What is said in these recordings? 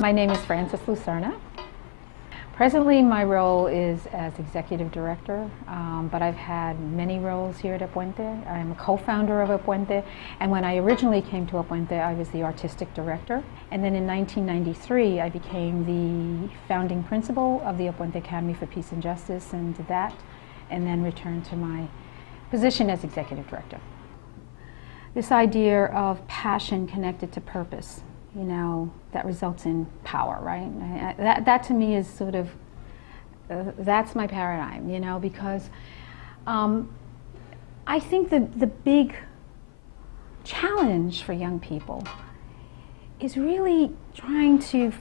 My name is Frances Lucerna. Presently, my role is as executive director, but I've had many roles here at Puente. I'm a co-founder of Puente, and when I originally came to Puente, I was the artistic director. And then in 1993, I became the founding principal of the Puente Academy for Peace and Justice, and did that, and then returned to my position as executive director. This idea of passion connected to purpose, you know, that results in power, right? That to me is sort of, that's my paradigm, you know, because I think the big challenge for young people is really trying to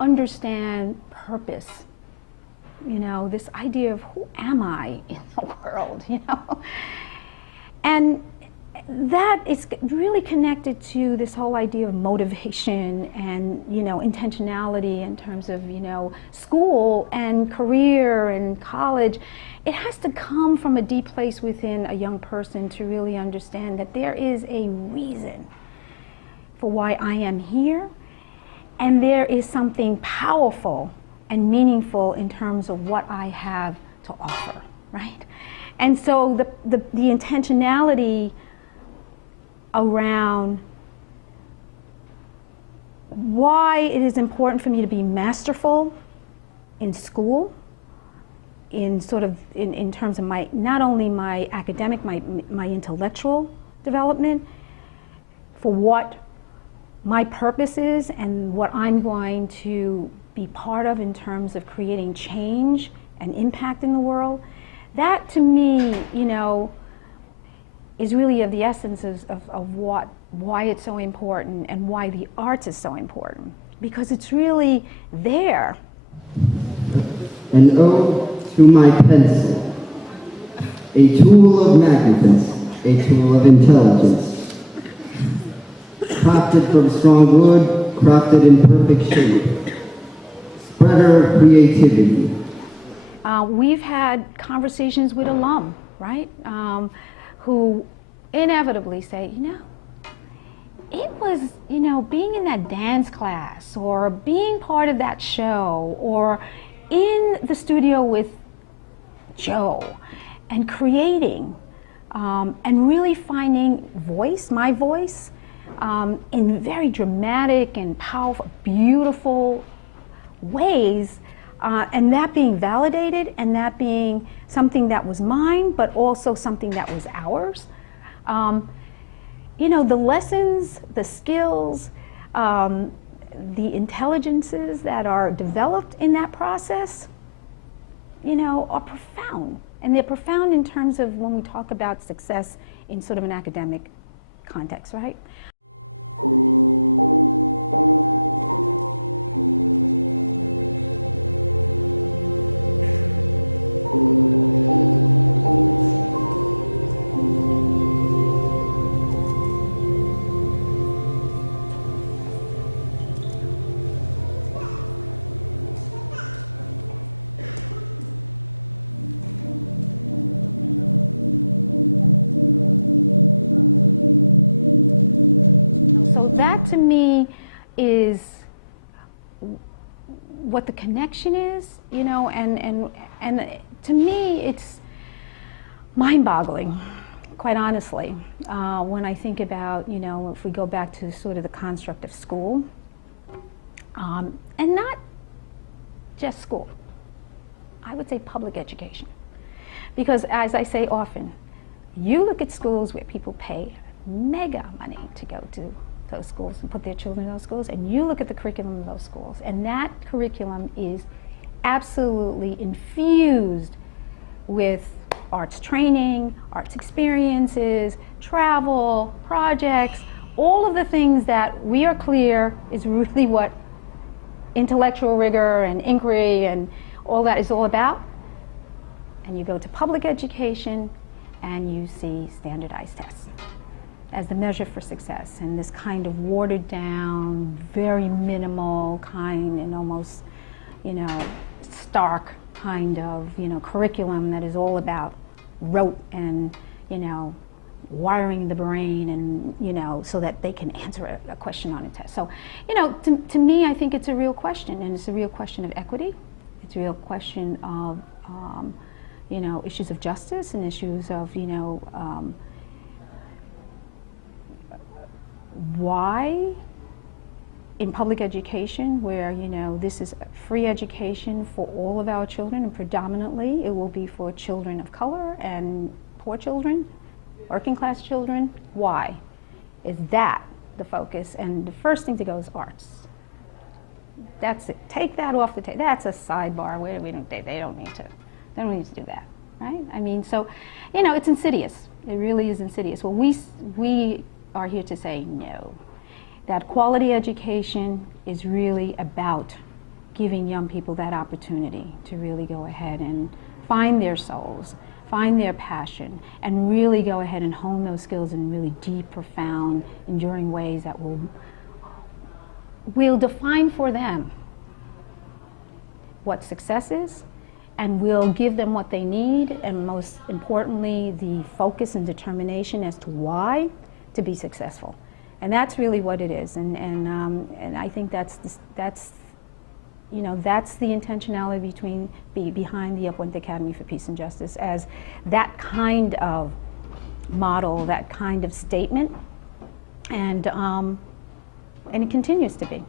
understand purpose. You know, this idea of who am I in the world, you know? And that is really connected to this whole idea of motivation and, you know, intentionality in terms of, you know, school and career and college. It has to come from a deep place within a young person to really understand that there is a reason for why I am here, and there is something powerful and meaningful in terms of what I have to offer, right? And so the intentionality around why it is important for me to be masterful in school, in terms of my, not only my academic, my intellectual development, for what my purpose is and what I'm going to be part of in terms of creating change and impact in the world. That to me, you know, is really of the essence of why it's so important and why the arts is so important, because it's really there. An ode to my pencil, a tool of magnificence, a tool of intelligence, crafted from strong wood, crafted in perfect shape, spreader of creativity. We've had conversations with alum, right? Who inevitably say, you know, it was, you know, being in that dance class or being part of that show or in the studio with Joe and creating and really finding my voice in very dramatic and powerful, beautiful ways, and that being validated and that being something that was mine, but also something that was ours. You know, the lessons, the skills, the intelligences that are developed in that process, you know, are profound. And they're profound in terms of when we talk about success in sort of an academic context, right? So that to me is what the connection is, you know, and to me it's mind-boggling, quite honestly, when I think about, you know, if we go back to sort of the construct of school, and not just school, I would say public education. Because as I say often, you look at schools where people pay mega money to go to those schools and put their children in those schools, and you look at the curriculum of those schools, and that curriculum is absolutely infused with arts training, arts experiences, travel, projects, all of the things that we are clear is really what intellectual rigor and inquiry and all that is all about. And you go to public education and you see standardized tests as the measure for success, and this kind of watered down, very minimal kind and almost, you know, stark kind of, you know, curriculum that is all about rote and, you know, wiring the brain and, you know, so that they can answer a question on a test. So, you know, to me, I think it's a real question, and it's a real question of equity. It's a real question of, you know, issues of justice and issues of, you know, why in public education, where, you know, this is free education for all of our children, and predominantly it will be for children of color and poor children, working class children. Why? Is that the focus? And the first thing to go is arts. That's it. Take that off the table. That's a sidebar. They don't need to do that, right? I mean, so, you know, it's insidious. It really is insidious. Well, we are here to say no. That quality education is really about giving young people that opportunity to really go ahead and find their souls, find their passion, and really go ahead and hone those skills in really deep, profound, enduring ways that will define for them what success is, and will give them what they need, and most importantly, the focus and determination as to why to be successful. And that's really what it is, and I think that's you know, that's the intentionality behind the Puente Academy for Peace and Justice, as that kind of model, that kind of statement, and it continues to be.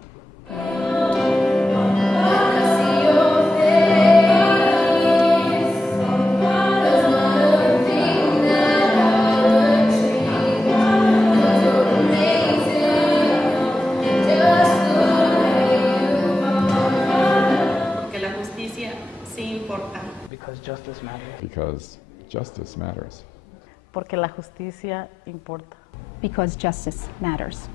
Because justice matters. Because justice matters. Porque la justicia importa. Because justice matters.